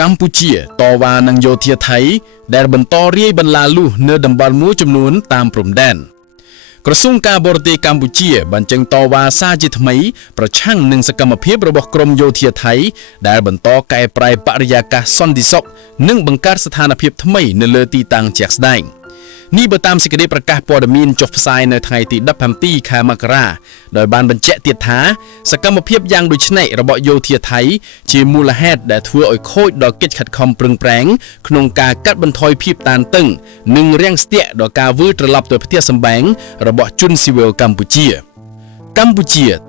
កម្ពុជាតវ៉ានឹងយោធាថៃដែលបន្តរាយបន្លាលុះនៅតំបន់មួយចំនួនតាមព្រំដែនក្រសួងការបរទេសកម្ពុជាបានចេញតវ៉ាសារជាថ្មីប្រឆាំងនឹងសកម្មភាពរបស់ក្រមយោធាថៃដែលបន្តកែប្រែបរិយាកាសសន្តិសុខនិងបង្កើតស្ថានភាពថ្មីនៅលើទីតាំងជាក់ស្ដែងនេះបើតាមសេចក្តីប្រកាសព័ត៌មានចុះផ្សាយនៅថ្ងៃទី17ខែមករាដោយបានបញ្ជាក់ទៀតថាសកម្មភាពយ៉ាងដូចនេះរបស់យោធាថៃជាមូលហេតុដែលធ្វើឲ្យខូចដល់កិច្ចខិតខំប្រឹងប្រែងក្នុងការកាត់បន្ថយភាពតានតឹងនិងរាំងស្ទះដល់ការវិលត្រឡប់ទៅផ្ទះសម្បែងរបស់ជនស៊ីវិលកម្ពុជា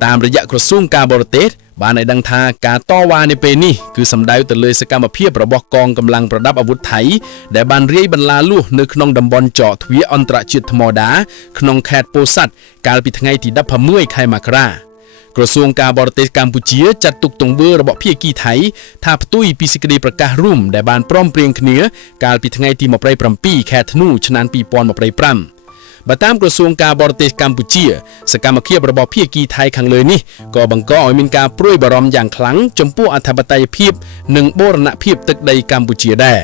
តាមរយៈក្រសួងការបរទេសបានឲ្យដឹងថាការតវ៉ានៅពេលនេះគឺសំដៅទៅលើសកម្មភាពរបស់កងកម្លាំងប្រដាប់អាវុធថៃដែលបានរាយបន្លាលុះនៅក្នុងតំបន់ចកទ្វារអន្តរជាតិថ្មដាក្នុងខេត្តពោធិ៍សាត់កាលពីថ្ងៃទី16ខែមករាក្រសួងការបរទេសកម្ពុជាចាត់ទុកទង្វើរបស់ភាគីថៃថាផ្ទុយពីសេចក្តីប្រកាសរួមដែលបានព្រមព្រៀងគ្នាកាលពីថ្ងៃទី27ខែធ្នូឆ្នាំ2025បើតាមក្រសួងការបរទេសកម្ពុជាសកម្មភាពរបស់ភាគីថៃខាងលើនេះក៏បង្កឲ្យមានការព្រួយបារម្ភយ៉ាងខ្លាំងចំពោះអធិបតេយ្យភាពនិងបូរណភាពទឹកដីកម្ពុជាដែរ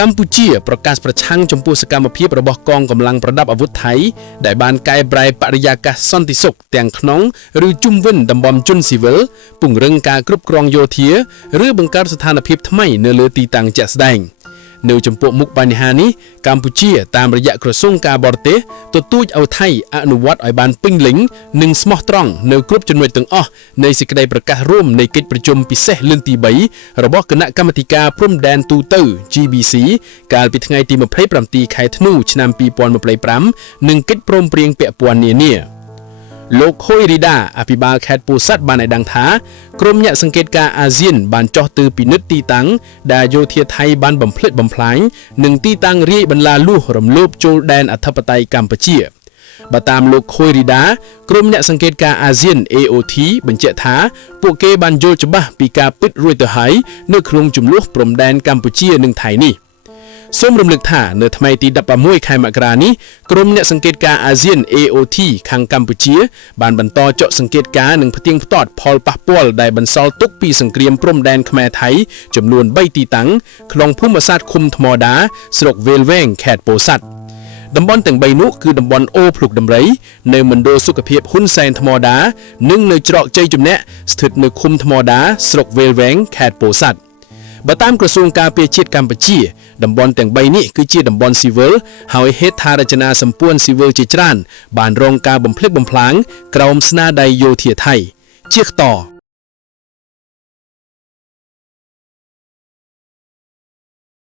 កម្ពុជាប្រកាសប្រឆាំងចំពោះសកម្មភាពរបស់កងកម្លាំងប្រដាប់អាវុធថៃដែលបានកែប្រែបរិយាកាសសន្តិសុខទាំងក្នុងឬជុំវិញតំបន់ជនស៊ីវិលពង្រឹងការគ្រប់គ្រងយោធាឬបង្កើតស្ថានភាពថ្មីនៅលើទីតាំងជាក់ស្ដែងនៅចំពោះមុខបញ្ហានេះកម្ពុជាតាមរយៈក្រសួងការបរទេសទទូចឲ្យថៃអនុវត្តឲ្យបានពេញលេញនិងស្មោះត្រង់នៅគ្រប់ចំណុចទាំងអស់នៃសេចក្តីប្រកាសរួមនៃកិច្ចប្រជុំពិសេសលើកទី3របស់គណៈកម្មាធិការព្រំដែនទូទៅ GBC កាលពីថ្ងៃទី27ខែធ្នូឆ្នាំ2025និងកិច្ចព្រមព្រៀងពាក់ព័ន្ធនានាលោកខុយរីដាអភិបាលខេត្តពោធិ៍សាត់បានឲ្យដឹងថាក្រុមអ្នកសង្កេតការអាស៊ានបានចោះទៅពិនិត្យទីតាំងដែលយោធាថៃបានបំផ្លិចបំផ្លាញនិងទីតាំងរាយបន្លាលុះរំលោភចូលដែនអធិបតេយ្យកម្ពុជាបើតាមលោកខុយរីដាក្រុមអ្នកសង្កេតការអាស៊ាន AOT បញ្ជាក់ថាពួកគេបានយល់ច្បាស់ពីការពិតរួចទៅហើយនៅក្នុងចំនួនព្រំដែនកម្ពុជានិងថៃនេះសូមរំលឹកថានៅថ្ងៃទី16ខែមករានេះក្រុមអ្នកសង្កេតការអាស៊ាន AOT ខាងកម្ពុជាបានបន្តចុះសង្កេតការនិងផ្ទៀងផ្ទាត់ផលប៉ះពាល់ដែលបន្សល់ទុកពីសង្គ្រាមព្រំដែនខ្មែរថៃចំនួន3ទីតាំងក្នុងភូមិសាស្ត្រឃុំថ្មដាស្រុកវេលវែងខេត្តពោធិ៍សាត់តំបន់ទាំង3នោះគឺតំបន់អូភ្លុកដំរីនៅមណ្ឌលសុខភាពហ៊ុនសែនថ្មដានិងនៅច្រកជ័យជំនៈស្ថិតនៅឃុំថ្មដាស្រុកវេលវែងខេត្តពោធិ៍សាត់បើតាមក្រសួងការពារជាតិកម្ពុជាតំបន់ទាំង3នេះគឺជាតំបន់ស៊ីវិលហើយហេដ្ឋារចនាសម្ព័ន្ធស៊ីវិលជាច្រើនបានរងការបំផ្លិចបំផ្លាញក្រោមស្នាដៃយោធាថៃជាបន្ត